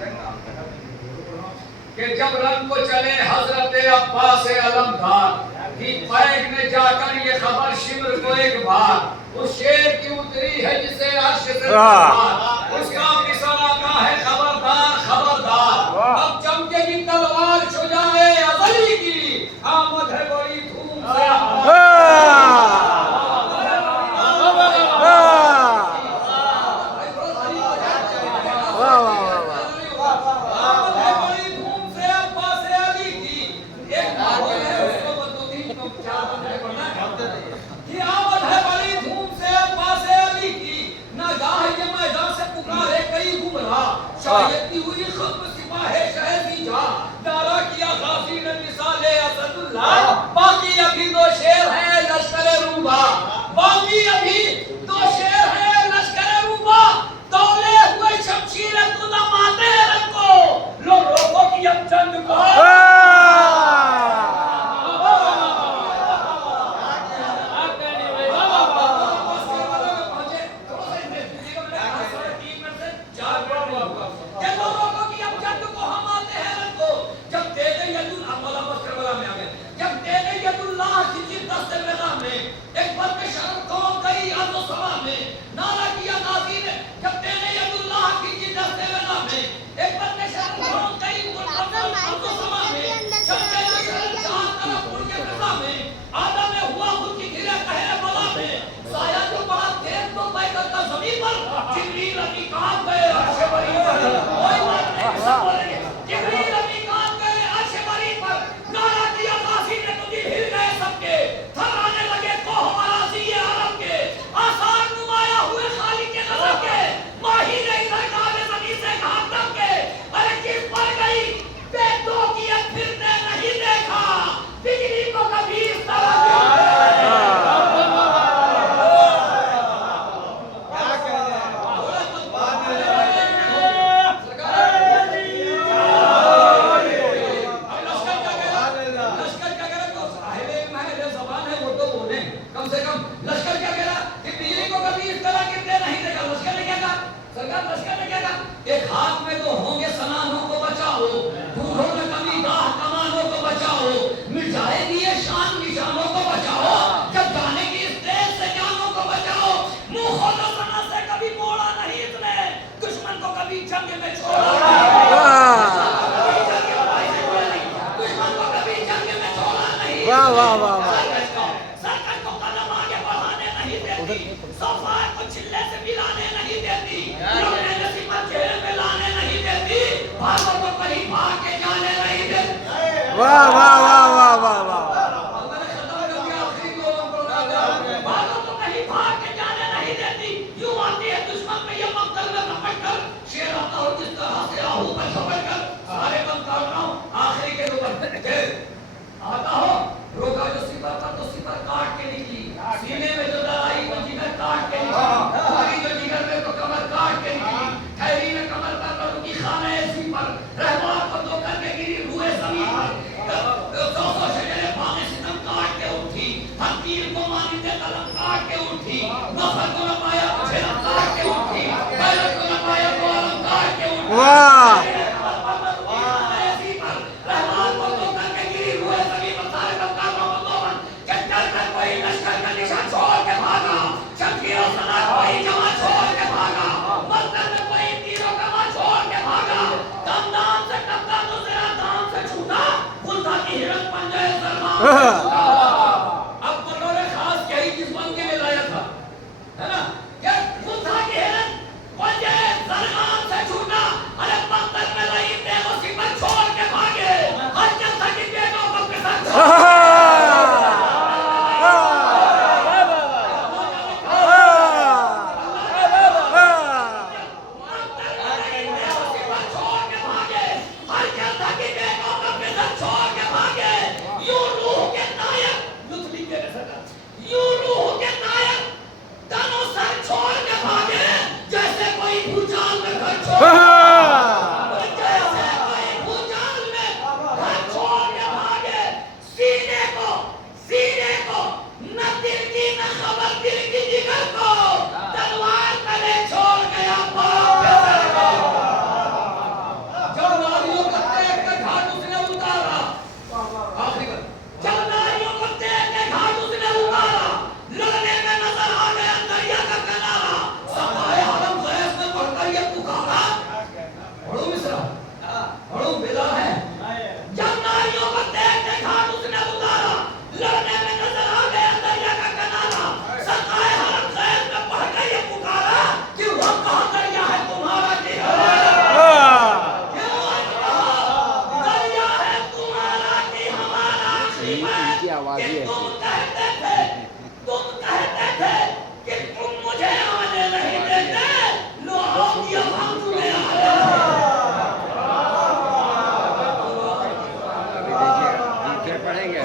कि जब रंग को चले हजरत अब्बास अलमदार कि पैग ने जाकर ये खबर शिमर को एक बार उस शेर की उतरी है जिसे अर्श से उसका मिसाल आता है खबरदार खबरदार अब चमकेगी तलवार शुजाए अज़ली की आमद है बड़ी धूम से शायद हुई खत्म सिपाहे शहदी जा नारा किया गाजी ने मिसाले असदुल्लाह बाकी अभी दो शेर हैं लश्कर रूबा बाकी अभी दो शेर हैं लश्कर रूबा दौले हुए शमशीर खुदा माते रंग को लो रोको की अब जंग को वाह वाह वाह वाह वाह वाह आता हो रोका जो सिपर पर तो सिपर काट के निकली सीने में जो दराई वो जिगर काट के निकली जो जिगर में तो कमर काट के निकली खैरी ने कमर पर रुकी खाने ऐसी पर रहमान को दो करके गिरी हुए जमीन पर दो शजरे पाने सितम काट के उठी हकीर को मानिते कलम काट के उठी नफर को न पाया मुझे काट के उठी गैरत को न पाया को अलम काट के उठी वाह अब बतौर खास यही किस मन के लिए लाया था है ना ये मुद्दा की हेरन पंजे सरगाम से छूटा अरे पत्थर में लाई तेरे सिपर छोड़ के भागे हर जगह की बेटों को पिसा पढ़ेंगे